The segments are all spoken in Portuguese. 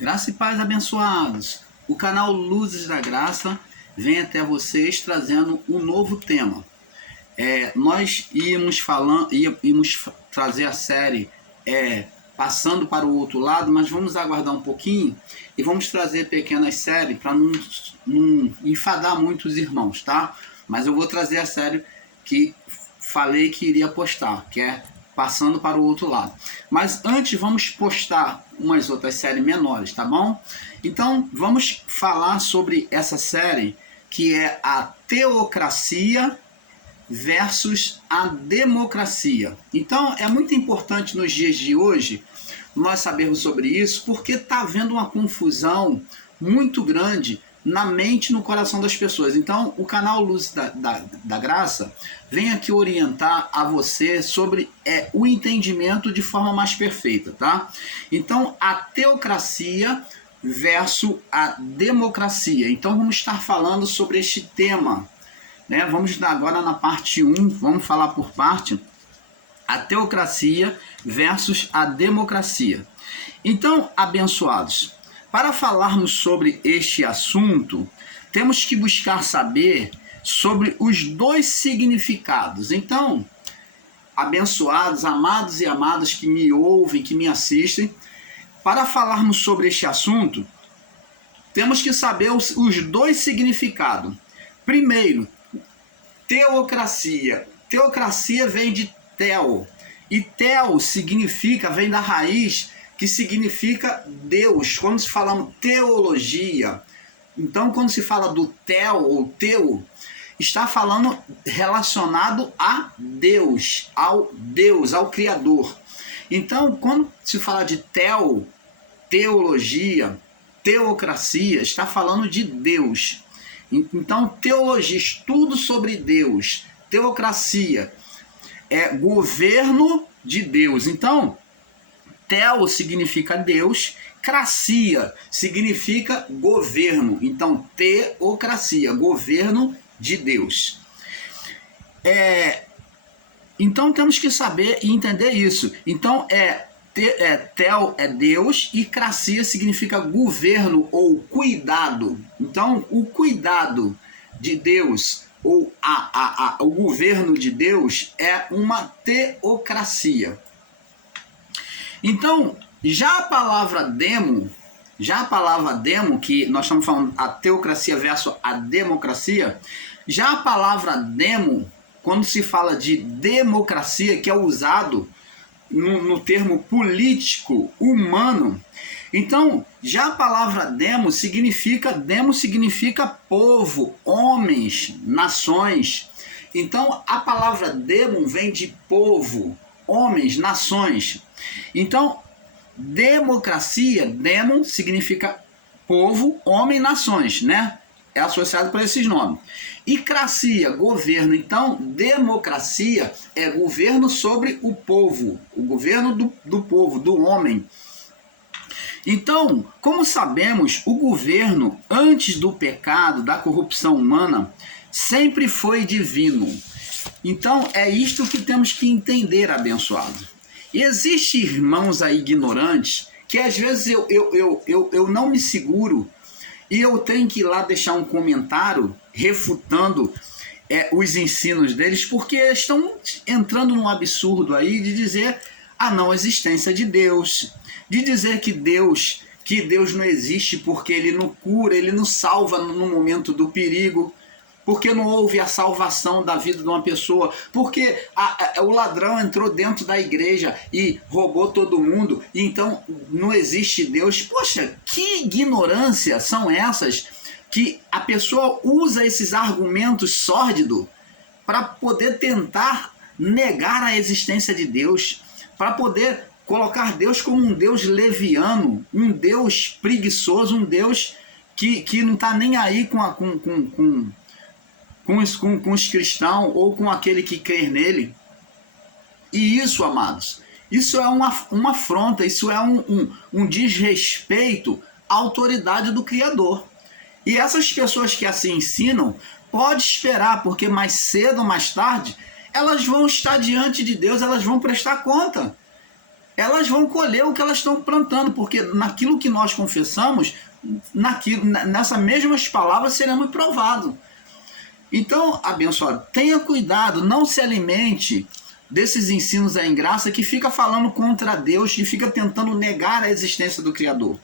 Graça e paz, abençoados. O canal Luzes da Graça vem até vocês trazendo um novo tema. Nós íamos trazer a série Passando para o Outro Lado, mas vamos aguardar um pouquinho e vamos trazer pequenas séries para não enfadar muito os irmãos, tá? Mas eu vou trazer a série que falei que iria postar, que é Passando para o Outro Lado. Mas antes vamos postar umas outras séries menores, tá bom? Então vamos falar sobre essa série que é a teocracia versus a democracia. Então é muito importante nos dias de hoje nós sabermos sobre isso, porque está havendo uma confusão muito grande na mente e no coração das pessoas. Então o canal Luz da Graça vem aqui orientar a você sobre o entendimento de forma mais perfeita, tá? Então a teocracia versus a democracia. Então vamos estar falando sobre este tema, né? Vamos agora na parte 1, vamos falar por parte, a teocracia versus a democracia. Então, abençoados, para falarmos sobre este assunto, temos que buscar saber sobre os dois significados. Então, abençoados, amados e amadas que me ouvem, que me assistem, para falarmos sobre este assunto, temos que saber os dois significados. Primeiro, teocracia. Teocracia vem de teo. E teo vem da raiz que significa Deus. Quando se fala teologia, então quando se fala do teo ou teu, está falando relacionado a Deus, ao Criador. Então, quando se fala de teologia, teocracia, está falando de Deus. Então, teologia, estudo sobre Deus. Teocracia é governo de Deus. Então, teo significa Deus, cracia significa governo. Então, teocracia, governo de Deus. Então, temos que saber e entender isso. Então, teo é Deus e cracia significa governo ou cuidado. Então, o cuidado de Deus ou o governo de Deus é uma teocracia. Então, já a palavra demo, que nós estamos falando a teocracia versus a democracia, já a palavra demo, quando se fala de democracia, que é usado no termo político humano, então já a palavra demo significa povo, homens, nações. Então a palavra demo vem de povo, homens, nações. Então democracia, demo significa povo, homem, nações, né? É associado por esses nomes. E cracia, governo. Então, democracia é governo sobre o povo, o governo do povo, do homem. Então, como sabemos, o governo, antes do pecado, da corrupção humana, sempre foi divino. Então, é isto que temos que entender, abençoado. E existem irmãos aí ignorantes que às vezes eu não me seguro e eu tenho que ir lá deixar um comentário refutando os ensinos deles, porque estão entrando num absurdo aí de dizer a não existência de Deus, de dizer que Deus não existe porque ele não cura, ele não salva no momento do perigo, porque não houve a salvação da vida de uma pessoa, porque o ladrão entrou dentro da igreja e roubou todo mundo, e então não existe Deus. Poxa, que ignorância são essas que a pessoa usa esses argumentos sórdidos para poder tentar negar a existência de Deus, para poder colocar Deus como um Deus leviano, um Deus preguiçoso, um Deus que não está nem aí com os cristãos ou com aquele que crê nele. E isso, amados, isso é uma afronta, isso é um desrespeito à autoridade do Criador. E essas pessoas que assim ensinam, pode esperar, porque mais cedo ou mais tarde, elas vão estar diante de Deus, elas vão prestar conta. elas vão colher o que elas estão plantando, porque naquilo que nós confessamos, nessas mesmas palavras seremos provados. Então, abençoado, tenha cuidado, não se alimente desses ensinos em graça que fica falando contra Deus e fica tentando negar a existência do Criador.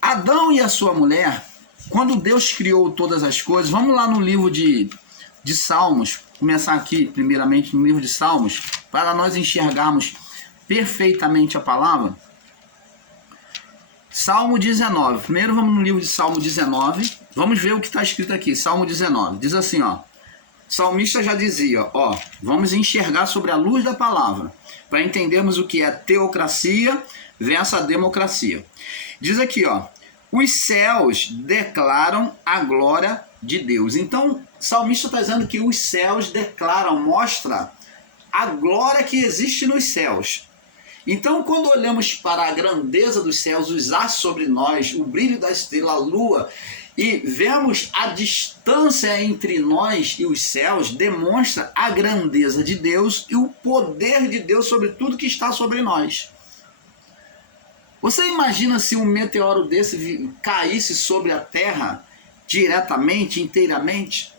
Adão e a sua mulher, quando Deus criou todas as coisas, vamos lá no livro de Salmos, começar aqui primeiramente no livro de Salmos, para nós enxergarmos perfeitamente a palavra. Salmo 19. Primeiro vamos no livro de Salmo 19. Vamos ver o que está escrito aqui. Salmo 19. Diz assim, ó. O salmista já dizia, ó. Vamos enxergar sobre a luz da palavra, para entendermos o que é teocracia versus a democracia. Diz aqui, ó. Os céus declaram a glória de Deus. Então, o salmista está dizendo que os céus declaram, mostra a glória que existe nos céus. Então, quando olhamos para a grandeza dos céus, os astros sobre nós, o brilho da estrela, a lua, e vemos a distância entre nós e os céus, demonstra a grandeza de Deus e o poder de Deus sobre tudo que está sobre nós. Você imagina se um meteoro desse caísse sobre a Terra diretamente, inteiramente?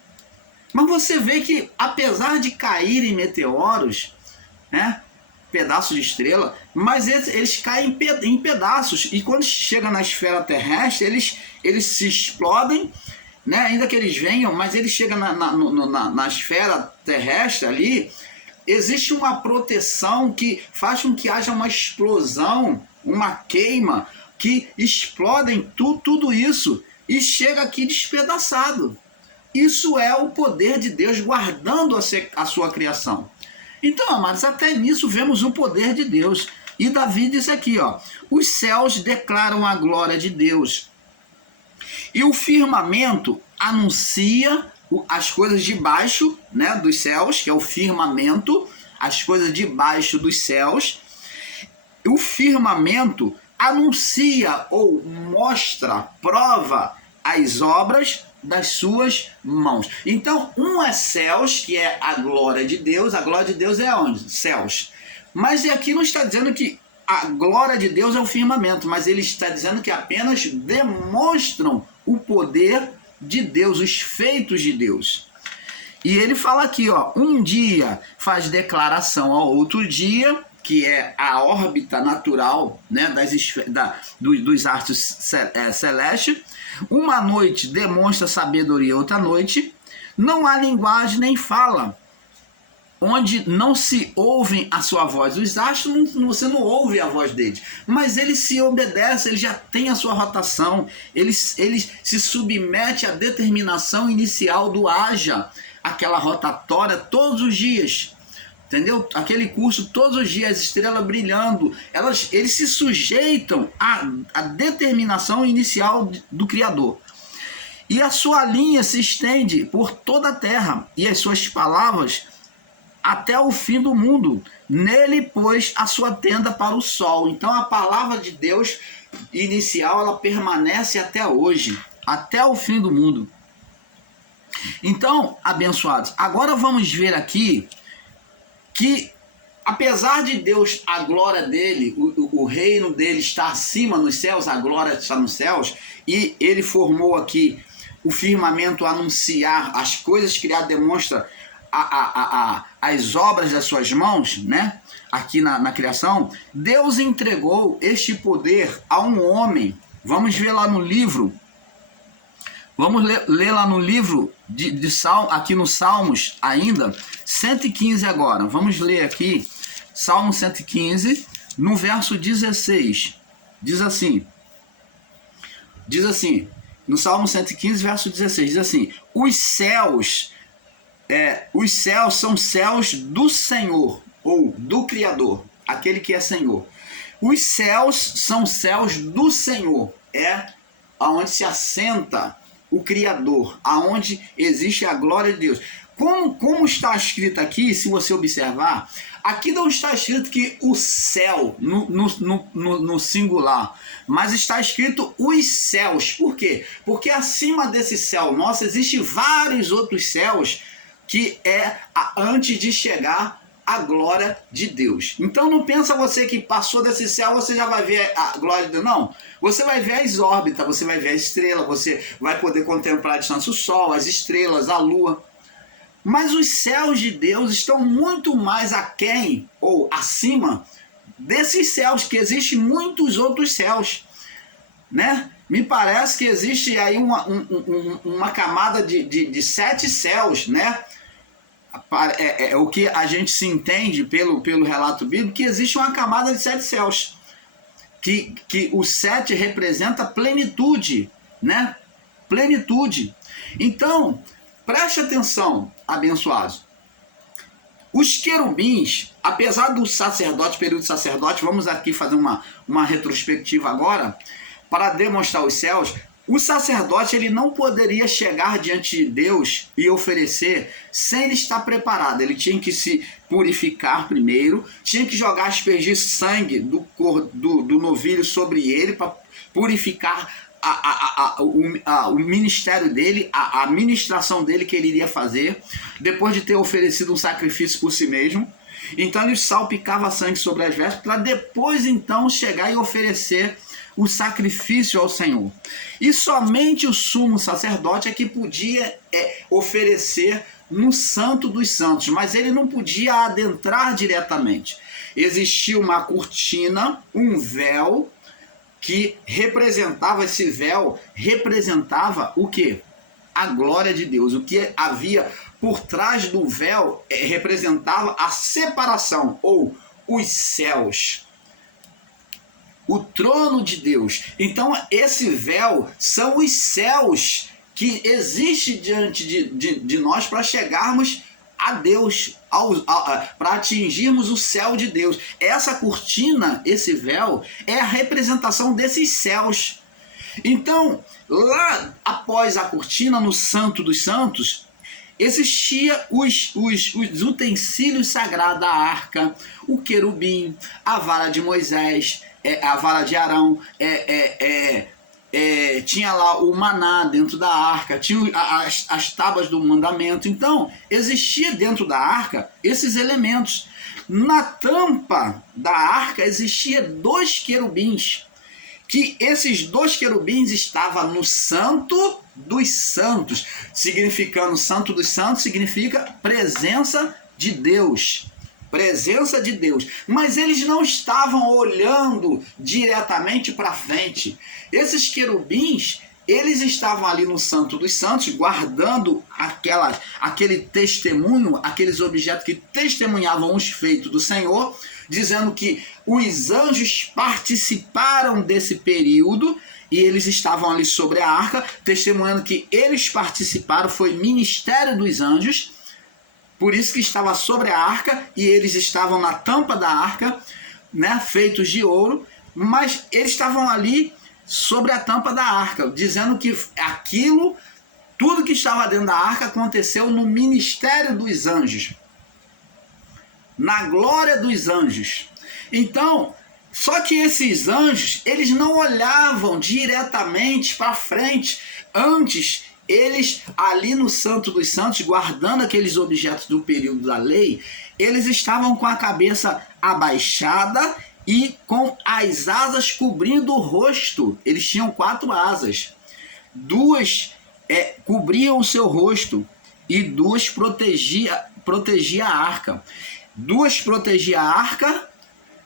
Mas você vê que, apesar de caírem meteoros, né, pedaços de estrela, mas eles caem em pedaços, e quando chega na esfera terrestre, eles se explodem, né, ainda que eles venham, mas eles chegam na esfera terrestre ali, existe uma proteção que faz com que haja uma explosão, uma queima, que explodem tudo isso, e chega aqui despedaçado. Isso é o poder de Deus guardando a sua criação. Então, amados, até nisso vemos o poder de Deus. E Davi diz aqui, ó, os céus declaram a glória de Deus. E o firmamento anuncia as coisas de baixo, né, dos céus, que é o firmamento, as coisas de baixo dos céus. O firmamento anuncia ou mostra, prova as obras das suas mãos. Então, um é céus, que é a glória de Deus. A glória de Deus é onde? Céus. Mas aqui não está dizendo que a glória de Deus é o firmamento, mas ele está dizendo que apenas demonstram o poder de Deus, os feitos de Deus. E ele fala aqui, ó, um dia faz declaração ao outro dia, que é a órbita natural, né, dos astros celestes. Uma noite demonstra sabedoria, outra noite não há linguagem nem fala, onde não se ouvem a sua voz. Os astros, você não ouve a voz deles, mas eles se obedecem, eles já têm a sua rotação, eles se submetem à determinação inicial do haja, aquela rotatória todos os dias. Entendeu? Aquele curso, todos os dias, as estrelas brilhando, eles se sujeitam à determinação inicial do Criador. E a sua linha se estende por toda a terra, e as suas palavras até o fim do mundo. Nele pôs a sua tenda para o sol. Então a palavra de Deus inicial, ela permanece até hoje, até o fim do mundo. Então, abençoados, agora vamos ver aqui que, apesar de Deus, a glória dele, o reino dele está acima nos céus, a glória está nos céus, e ele formou aqui o firmamento a anunciar as coisas criadas, demonstra as obras das suas mãos, né? Aqui na criação. Deus entregou este poder a um homem. Vamos ver lá no livro. Vamos ler lá no livro de Salmo, aqui no Salmos ainda, 115 agora. Vamos ler aqui, Salmo 115, no verso 16. Diz assim, no Salmo 115, verso 16, diz assim: os céus são céus do Senhor, ou do Criador, aquele que é Senhor. Os céus são céus do Senhor, é aonde se assenta o Criador, aonde existe a glória de Deus. Como está escrito aqui, se você observar, aqui não está escrito que o céu, no singular, mas está escrito os céus. Por quê? Porque acima desse céu nosso, existem vários outros céus que é antes de chegar a glória de Deus. Então não pensa você que passou desse céu, você já vai ver a glória de Deus. Não. Você vai ver as órbitas, você vai ver a estrela, você vai poder contemplar a distância o sol, as estrelas, a lua. Mas os céus de Deus estão muito mais aquém ou acima desses céus, que existem muitos outros céus, né? Me parece que existe aí uma camada de 7 céus, né? É o que a gente se entende pelo relato bíblico, que existe uma camada de 7 céus, que o 7 representa plenitude, né? Plenitude. Então, preste atenção, abençoados. Os querubins, apesar do sacerdote, período sacerdote, vamos aqui fazer uma retrospectiva agora, para demonstrar os céus. O sacerdote ele não poderia chegar diante de Deus e oferecer sem ele estar preparado. Ele tinha que se purificar primeiro, tinha que jogar, aspergir sangue do novilho sobre ele para purificar o ministério dele, a ministração dele que ele iria fazer, depois de ter oferecido um sacrifício por si mesmo. Então ele salpicava sangue sobre as vestes para depois então chegar e oferecer o sacrifício ao Senhor. E somente o sumo sacerdote é que podia oferecer no Santo dos Santos, mas ele não podia adentrar diretamente. Existia uma cortina, um véu, que representava, esse véu representava o quê? A glória de Deus. O que havia por trás do véu representava a separação, ou os céus. O trono de Deus. Então esse véu são os céus que existem diante de nós para chegarmos a Deus, para atingirmos o céu de Deus. Essa cortina, esse véu, é a representação desses céus. Então, lá após a cortina, no Santo dos Santos, existia os utensílios sagrados, a arca, o querubim, a vara de Moisés, a vara de Arão, tinha lá o maná dentro da arca, tinha as tábuas do mandamento. Então, existia dentro da arca esses elementos. Na tampa da arca existia 2 querubins, que esses 2 querubins estavam no Santo dos Santos. Significando Santo dos Santos significa presença de Deus. Presença de Deus. Mas eles não estavam olhando diretamente para frente. Esses querubins, eles estavam ali no Santo dos Santos, guardando aquele testemunho, aqueles objetos que testemunhavam os feitos do Senhor, dizendo que os anjos participaram desse período e eles estavam ali sobre a arca, testemunhando que eles participaram, foi ministério dos anjos. Por isso que estava sobre a arca e eles estavam na tampa da arca, né, feitos de ouro, mas eles estavam ali sobre a tampa da arca, dizendo que aquilo, tudo que estava dentro da arca aconteceu no ministério dos anjos, na glória dos anjos. Então, só que esses anjos, eles não olhavam diretamente para frente. Antes, eles ali no Santo dos Santos, guardando aqueles objetos do período da lei, eles estavam com a cabeça abaixada e com as asas cobrindo o rosto. Eles tinham 4 asas. 2 cobriam o seu rosto e 2 protegia a arca. 2 protegia a arca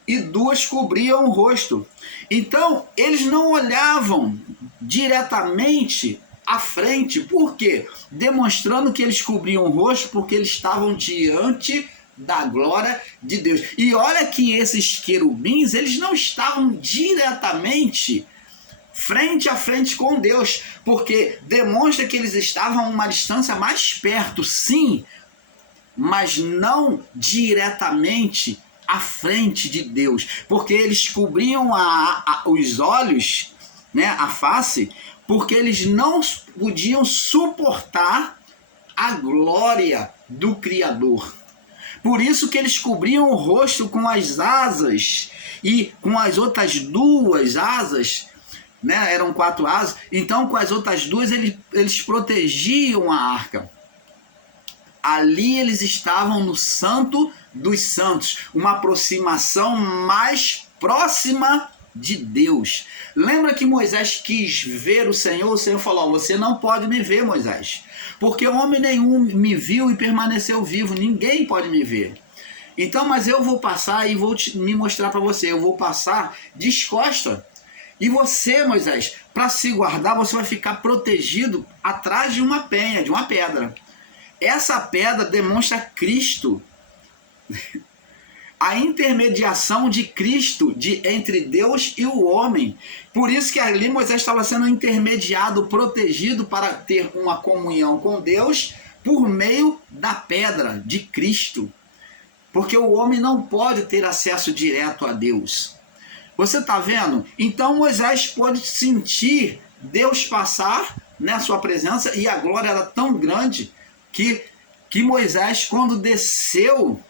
e 2 cobriam o rosto. Então, eles não olhavam diretamente à frente. Por quê? Demonstrando que eles cobriam o rosto porque eles estavam diante da glória de Deus. E olha que esses querubins, eles não estavam diretamente frente a frente com Deus, porque demonstra que eles estavam a uma distância mais perto, sim, mas não diretamente à frente de Deus, porque eles cobriam os olhos, né, a face, porque eles não podiam suportar a glória do Criador. Por isso que eles cobriam o rosto com as asas, e com as outras 2 asas, né, eram 4 asas, então com as outras 2 eles protegiam a arca. Ali eles estavam no Santo dos santos, uma aproximação mais próxima de Deus. Lembra que Moisés quis ver o Senhor falou: você não pode me ver, Moisés, porque homem nenhum me viu e permaneceu vivo, ninguém pode me ver. Então, mas eu vou passar e vou me mostrar para você, eu vou passar descosta. E você, Moisés, para se guardar, você vai ficar protegido atrás de uma penha, de uma pedra. Essa pedra demonstra Cristo, a intermediação de Cristo entre Deus e o homem. Por isso que ali Moisés estava sendo intermediado, protegido para ter uma comunhão com Deus por meio da pedra de Cristo. Porque o homem não pode ter acesso direto a Deus. Você está vendo? Então Moisés pôde sentir Deus passar na sua presença, e a glória era tão grande que Moisés, quando desceu,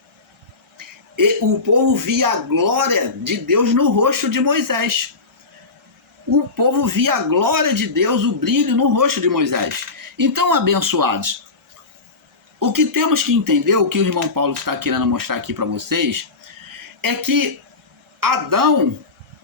o povo via a glória de Deus no rosto de Moisés. O povo via a glória de Deus, o brilho no rosto de Moisés. Então, abençoados, o que temos que entender, o que o irmão Paulo está querendo mostrar aqui para vocês, é que Adão,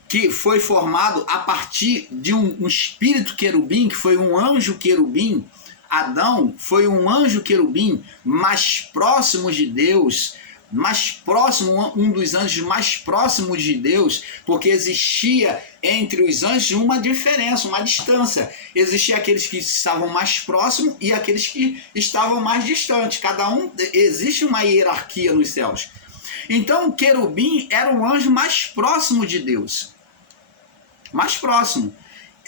que foi formado a partir de um espírito querubim, que foi um anjo querubim, Adão foi um anjo querubim mais próximo de Deus, mais próximo, um dos anjos mais próximos de Deus, porque existia entre os anjos uma diferença, uma distância. Existia aqueles que estavam mais próximos e aqueles que estavam mais distantes. Cada um, existe uma hierarquia nos céus. Então o querubim era o anjo mais próximo de Deus. Mais próximo.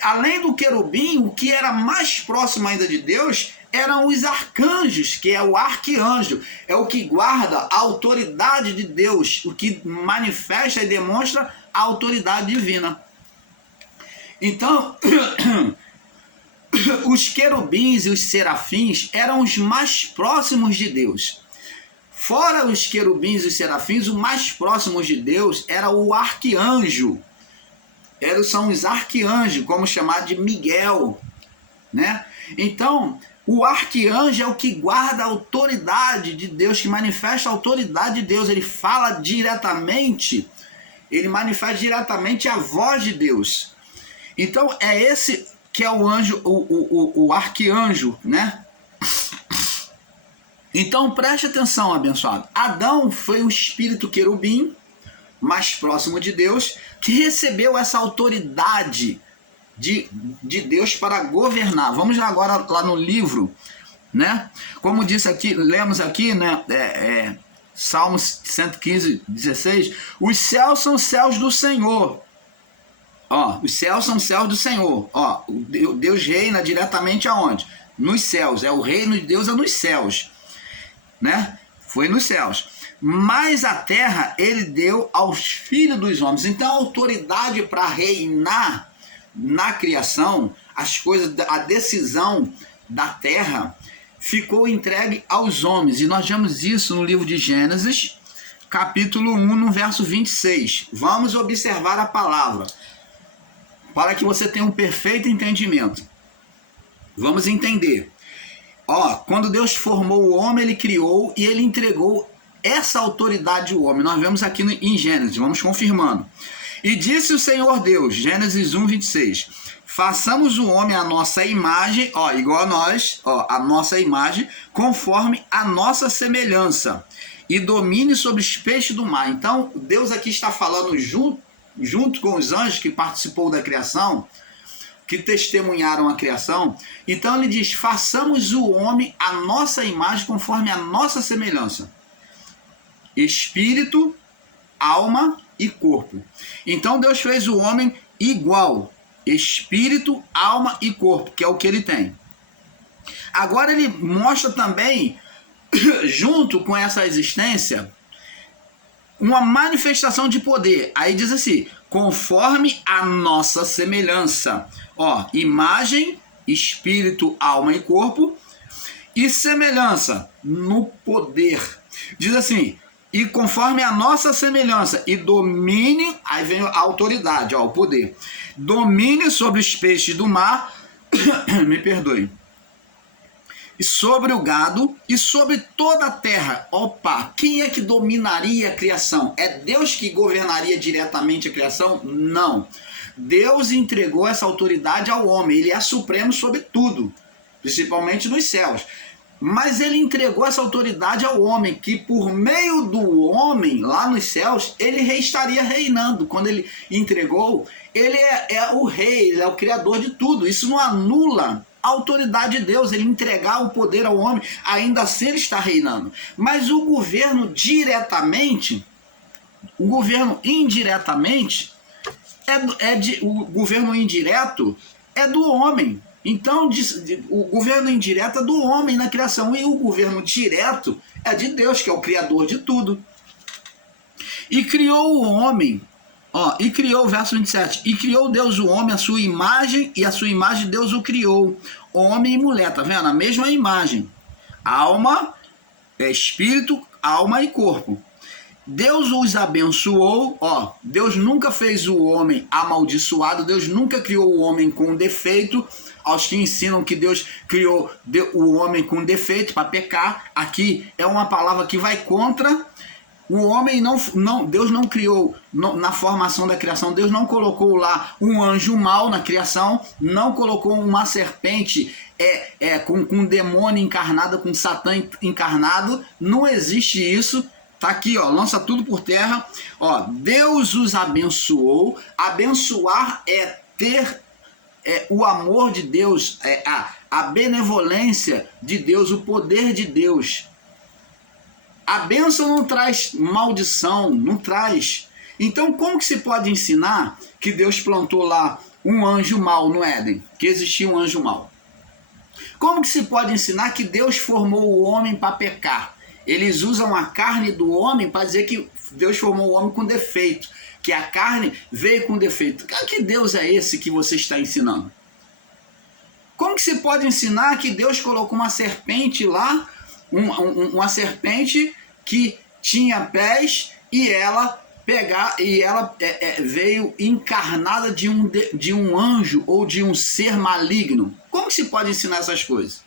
Além do querubim, o que era mais próximo ainda de Deus eram os arcanjos, que é o arcanjo, é o que guarda a autoridade de Deus, o que manifesta e demonstra a autoridade divina. Então, os querubins e os serafins eram os mais próximos de Deus. Fora os querubins e os serafins, o mais próximo de Deus era o arcanjo. São os arcanjos, como chamar de Miguel, né? Então, o arcanjo é o que guarda a autoridade de Deus, que manifesta a autoridade de Deus. Ele fala diretamente, ele manifesta diretamente a voz de Deus. Então, é esse que é o anjo, o arcanjo, né? Então, preste atenção, abençoado. Adão foi o espírito querubim, mais próximo de Deus, que recebeu essa autoridade de Deus para governar. Vamos agora lá no livro, né? Como disse aqui, lemos aqui, né? Salmos 115, 16. Os céus são céus do Senhor. Ó, os céus são céus do Senhor. Ó, Deus reina diretamente aonde? Nos céus. O reino de Deus é nos céus, né? Foi nos céus. Mas a terra ele deu aos filhos dos homens. Então a autoridade para reinar na criação, as coisas, a decisão da terra ficou entregue aos homens. E nós vemos isso no livro de Gênesis, capítulo 1, no verso 26. Vamos observar a palavra, para que você tenha um perfeito entendimento. Vamos entender. Ó, quando Deus formou o homem, ele criou e ele entregou essa autoridade ao homem. Nós vemos aqui em Gênesis, vamos confirmando. E disse o Senhor Deus, Gênesis 1, 26, façamos o homem à nossa imagem, ó, igual a nós, ó, a nossa imagem, conforme a nossa semelhança, e domine sobre os peixes do mar. Então, Deus aqui está falando junto com os anjos que participou da criação, que testemunharam a criação. Então ele diz, façamos o homem à nossa imagem, conforme a nossa semelhança. Espírito, alma e corpo. Então Deus fez o homem igual, espírito, alma e corpo, que é o que ele tem. Agora ele mostra também, junto com essa existência, uma manifestação de poder. Aí diz assim, conforme a nossa semelhança. Ó, imagem, espírito, alma e corpo. E semelhança no poder. Diz assim, e conforme a nossa semelhança, e domine, aí vem a autoridade, ó, o poder, domine sobre os peixes do mar, me perdoe, e sobre o gado e sobre toda a terra. Opa, quem é que dominaria a criação? É Deus que governaria diretamente a criação? Não. Deus entregou essa autoridade ao homem, ele é supremo sobre tudo, principalmente nos céus. Mas ele entregou essa autoridade ao homem, que por meio do homem, lá nos céus, ele estaria reinando. Quando ele entregou, ele é o rei, ele é o criador de tudo. Isso não anula a autoridade de Deus, ele entregar o poder ao homem, ainda assim ele está reinando. Mas o governo diretamente, o governo indiretamente, o governo indireto é do homem. Então, o governo indireto é do homem na criação, e o governo direto é de Deus, que é o criador de tudo. E criou o homem, e criou, verso 27, e criou Deus o homem, a sua imagem, e a sua imagem Deus o criou, homem e mulher, tá vendo? A mesma imagem, alma, espírito, alma e corpo. Deus os abençoou, Deus nunca fez o homem amaldiçoado, Deus nunca criou o homem com defeito. Aos que ensinam que Deus criou o homem com defeito para pecar, aqui é uma palavra que vai contra. O homem Deus não criou, na formação da criação, Deus não colocou lá um anjo mau na criação, não colocou uma serpente com um demônio encarnado, com Satã encarnado, não existe isso. Tá aqui, lança tudo por terra. Deus os abençoou. Abençoar é ter o amor de Deus, a benevolência de Deus, o poder de Deus. A bênção não traz maldição, não traz. Então, como que se pode ensinar que Deus plantou lá um anjo mau no Éden, que existia um anjo mau? Como que se pode ensinar que Deus formou o homem para pecar? Eles usam a carne do homem para dizer que Deus formou o homem com defeito, que a carne veio com defeito. Que Deus é esse que você está ensinando? Como que se pode ensinar que Deus colocou uma serpente lá, uma serpente que tinha pés, e ela veio encarnada de um anjo ou de um ser maligno? Como que se pode ensinar essas coisas?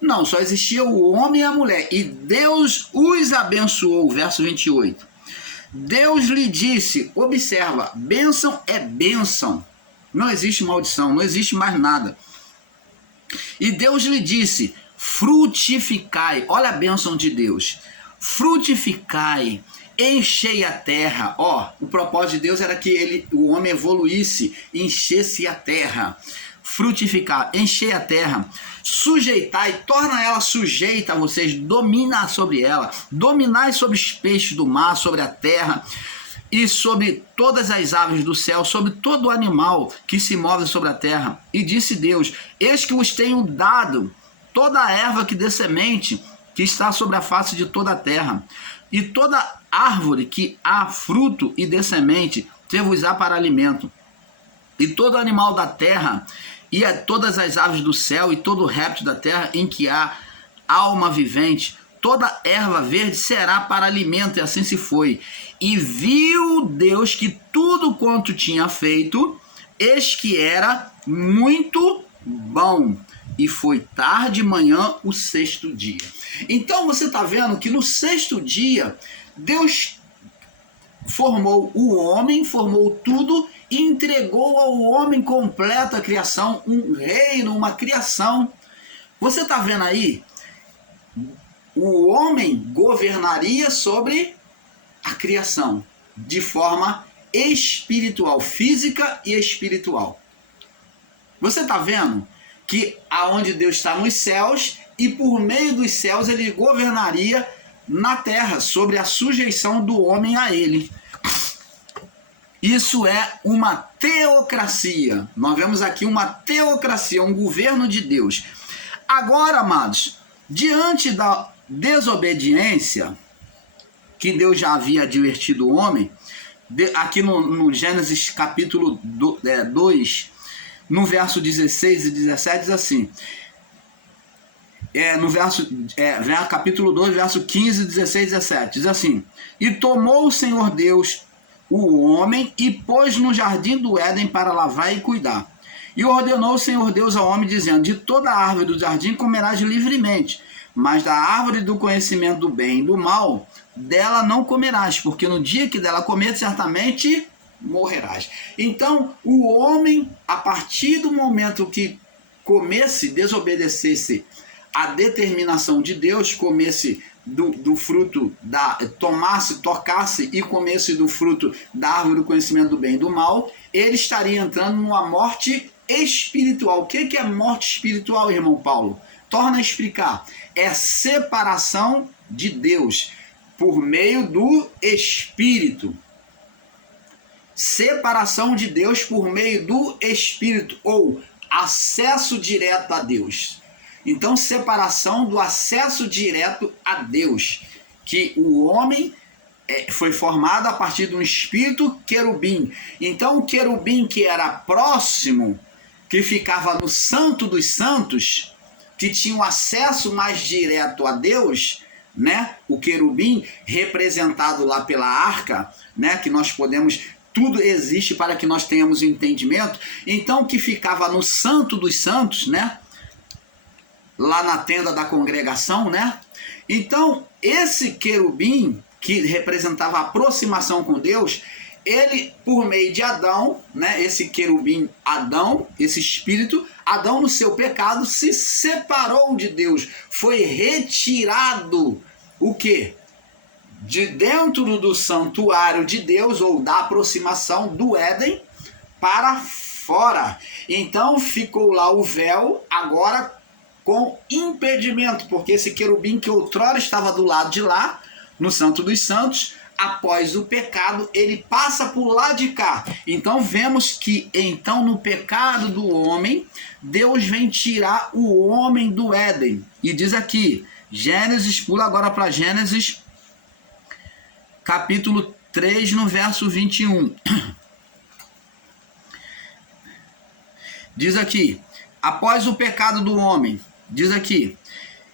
Não, só existia o homem e a mulher, e Deus os abençoou, verso 28. Deus lhe disse, observa, bênção é bênção, não existe maldição, não existe mais nada. E Deus lhe disse, frutificai, olha a bênção de Deus, frutificai, enchei a terra. O propósito de Deus era que o homem evoluísse, enchesse a terra. Frutificar, encher a terra, sujeitar e torna ela sujeita a vocês, dominar sobre ela, dominar sobre os peixes do mar, sobre a terra e sobre todas as aves do céu, sobre todo animal que se move sobre a terra. E disse Deus, eis que vos tenho dado toda a erva que dê semente, que está sobre a face de toda a terra, e toda árvore que há fruto e dê semente, ter-vos-á para alimento, e todo animal da terra, e a todas as aves do céu, e todo réptil da terra em que há alma vivente, toda erva verde será para alimento, e assim se foi. E viu Deus que tudo quanto tinha feito, eis que era muito bom. E foi tarde de manhã o sexto dia. Então você está vendo que no sexto dia, Deus formou o homem, formou tudo, e entregou ao homem completa a criação, um reino, uma criação. Você está vendo aí? O homem governaria sobre a criação de forma espiritual, física e espiritual. Você está vendo que aonde Deus está nos céus, e por meio dos céus ele governaria na terra, sobre a sujeição do homem a ele. Isso é uma teocracia. Nós vemos aqui uma teocracia, um governo de Deus. Agora, amados, diante da desobediência que Deus já havia advertido o homem, aqui no Gênesis capítulo 2, no verso 16 e 17, diz assim, capítulo 2, verso 15, 16 e 17, diz assim, e tomou o Senhor Deus o homem e pôs no jardim do Éden para lavrar e cuidar. E ordenou o Senhor Deus ao homem, dizendo: de toda árvore do jardim comerás livremente, mas da árvore do conhecimento do bem e do mal, dela não comerás, porque no dia que dela comer, certamente morrerás. Então, o homem, a partir do momento que desobedecesse a determinação de Deus, comesse do fruto, tocasse e comesse do fruto da árvore do conhecimento do bem e do mal, ele estaria entrando numa morte espiritual. O que é morte espiritual, irmão Paulo? Torna a explicar. É separação de Deus por meio do Espírito. Separação de Deus por meio do Espírito, ou acesso direto a Deus. Então, separação do acesso direto a Deus, que o homem foi formado a partir de um espírito querubim. Então, o querubim que era próximo, que ficava no Santo dos Santos, que tinha um acesso mais direto a Deus, né? O querubim representado lá pela arca, né? Que nós podemos, tudo existe para que nós tenhamos entendimento. Então, que ficava no Santo dos Santos, né? Lá na tenda da congregação, né? Então, esse querubim que representava a aproximação com Deus, ele, por meio de Adão, né? Esse querubim Adão, esse espírito, Adão no seu pecado se separou de Deus, foi retirado o quê? De dentro do santuário de Deus, ou da aproximação do Éden, para fora. Então ficou lá o véu, agora com impedimento, porque esse querubim que outrora estava do lado de lá, no Santo dos Santos, após o pecado, ele passa por lá de cá. Então vemos que, então, no pecado do homem, Deus vem tirar o homem do Éden. E diz aqui, Gênesis, pula agora para Gênesis, capítulo 3, no verso 21. Diz aqui, após o pecado do homem, diz aqui,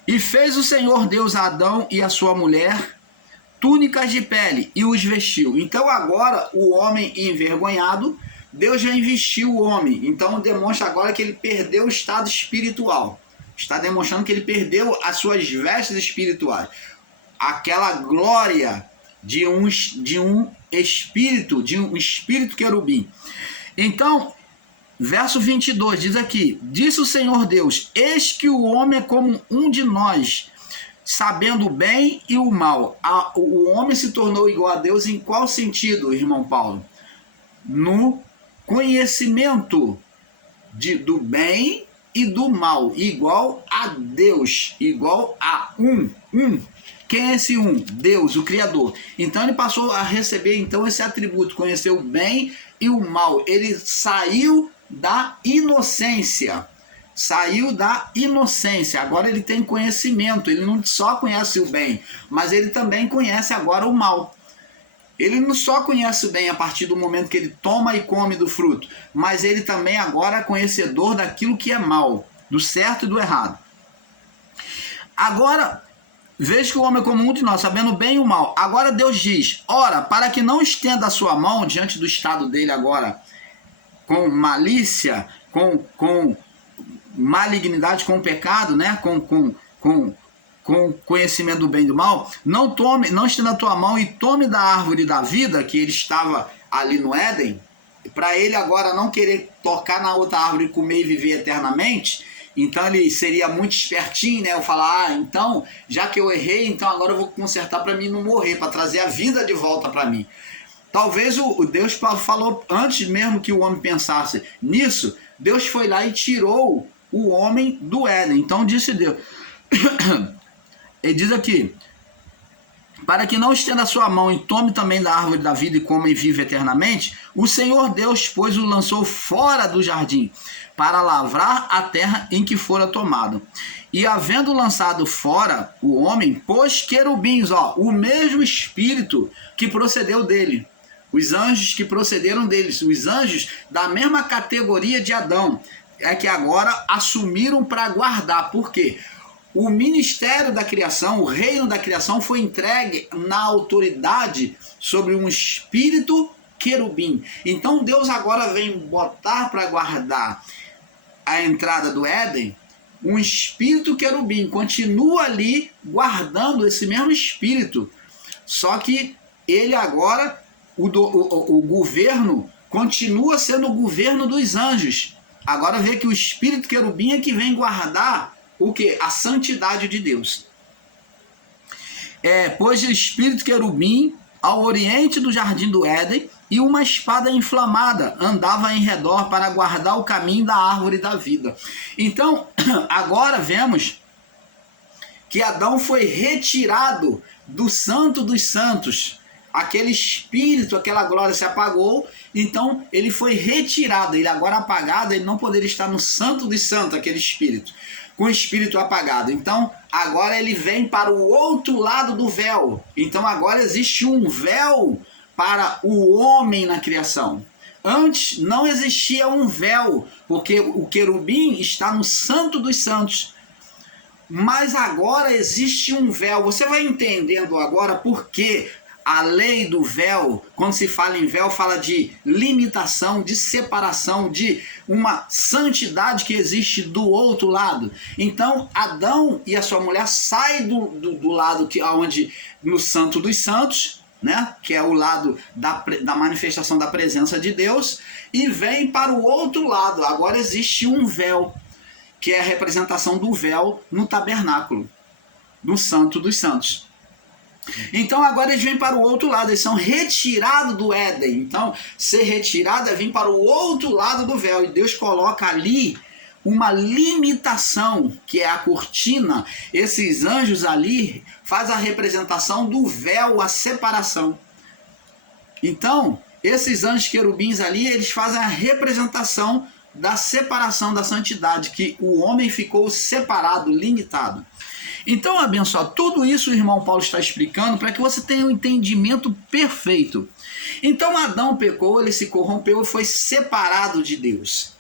e fez o Senhor Deus a Adão e a sua mulher túnicas de pele e os vestiu. Então agora o homem envergonhado, Deus já investiu o homem. Então demonstra agora que ele perdeu o estado espiritual. Está demonstrando que ele perdeu as suas vestes espirituais. Aquela glória de um espírito querubim. Então, verso 22 diz aqui, disse o Senhor Deus, eis que o homem é como um de nós, sabendo o bem e o mal. O homem se tornou igual a Deus em qual sentido, irmão Paulo? No conhecimento do bem e do mal, igual a Deus, igual a um. Quem é esse um? Deus, o Criador. Então ele passou a receber então esse atributo, conhecer o bem e o mal. Ele saiu da inocência. Agora ele tem conhecimento. Ele não só conhece o bem, mas ele também conhece agora o mal. Ele não só conhece o bem a partir do momento que ele toma e come do fruto, mas ele também agora é conhecedor daquilo que é mal, do certo e do errado. Agora, veja que o homem é como um de nós, sabendo o bem e o mal. Agora Deus diz, ora, para que não estenda a sua mão diante do estado dele agora, com malícia, com malignidade, com pecado, né? com conhecimento do bem e do mal, não estenda a tua mão e tome da árvore da vida, que ele estava ali no Éden, para ele agora não querer tocar na outra árvore, comer e viver eternamente. Então ele seria muito espertinho, né? Eu falar, então, já que eu errei, então agora eu vou consertar para mim não morrer, para trazer a vida de volta para mim. Talvez o Deus falou antes mesmo que o homem pensasse nisso, Deus foi lá e tirou o homem do Éden. Então disse Deus, ele diz aqui, para que não estenda a sua mão e tome também da árvore da vida e coma e vive eternamente, o Senhor Deus, pois, o lançou fora do jardim, para lavrar a terra em que fora tomado. E havendo lançado fora o homem, pôs querubins, o mesmo espírito que procedeu dele. Os anjos que procederam deles, os anjos da mesma categoria de Adão, é que agora assumiram para guardar. Por quê? O ministério da criação, o reino da criação foi entregue na autoridade sobre um espírito querubim. Então Deus agora vem botar para guardar a entrada do Éden, um espírito querubim continua ali guardando esse mesmo espírito, só que ele agora, o governo continua sendo o governo dos anjos. Agora vê que o espírito querubim é que vem guardar o que? A santidade de Deus. Pôs o espírito querubim ao oriente do jardim do Éden, e uma espada inflamada andava em redor para guardar o caminho da árvore da vida. Então, agora vemos que Adão foi retirado do santo dos santos. Aquele espírito, aquela glória se apagou, então ele foi retirado. Ele agora apagado, ele não poderia estar no santo dos santos, aquele espírito, com o espírito apagado. Então, agora ele vem para o outro lado do véu. Então, agora existe um véu para o homem na criação. Antes não existia um véu, porque o querubim está no santo dos santos. Mas agora existe um véu. Você vai entendendo agora por que a lei do véu, quando se fala em véu, fala de limitação, de separação, de uma santidade que existe do outro lado. Então, Adão e a sua mulher saem do lado onde no santo dos santos, né, que é o lado da manifestação da presença de Deus, e vem para o outro lado. Agora existe um véu, que é a representação do véu no tabernáculo, no santo dos santos. Então agora eles vêm para o outro lado, eles são retirados do Éden. Então ser retirado é vir para o outro lado do véu, e Deus coloca ali uma limitação, que é a cortina. Esses anjos ali faz a representação do véu, a separação. Então esses anjos querubins ali, eles fazem a representação da separação, da santidade, que o homem ficou separado, limitado. Então, abençoado, tudo isso o irmão Paulo está explicando para que você tenha um entendimento perfeito. Então, Adão pecou, ele se corrompeu e foi separado de Deus.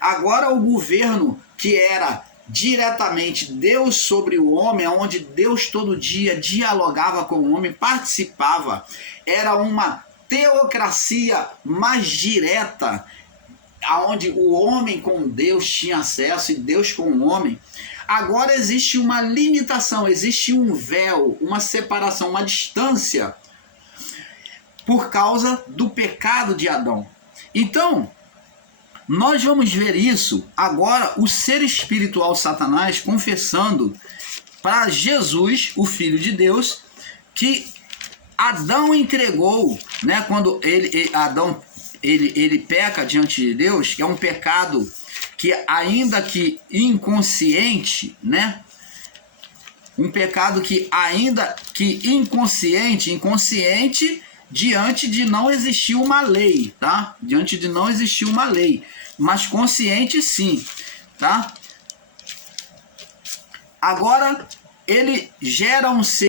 Agora, o governo que era diretamente Deus sobre o homem, onde Deus todo dia dialogava com o homem, participava, era uma teocracia mais direta, onde o homem com Deus tinha acesso e Deus com o homem. Agora existe uma limitação, existe um véu, uma separação, uma distância, por causa do pecado de Adão. Então, nós vamos ver isso agora, o ser espiritual Satanás confessando para Jesus, o Filho de Deus, que Adão entregou, né, quando Adão peca diante de Deus, que é um pecado que, ainda que inconsciente, né? Um pecado que, ainda que inconsciente diante de não existir uma lei, tá? Diante de não existir uma lei, mas consciente sim, tá? Agora ele gera um ser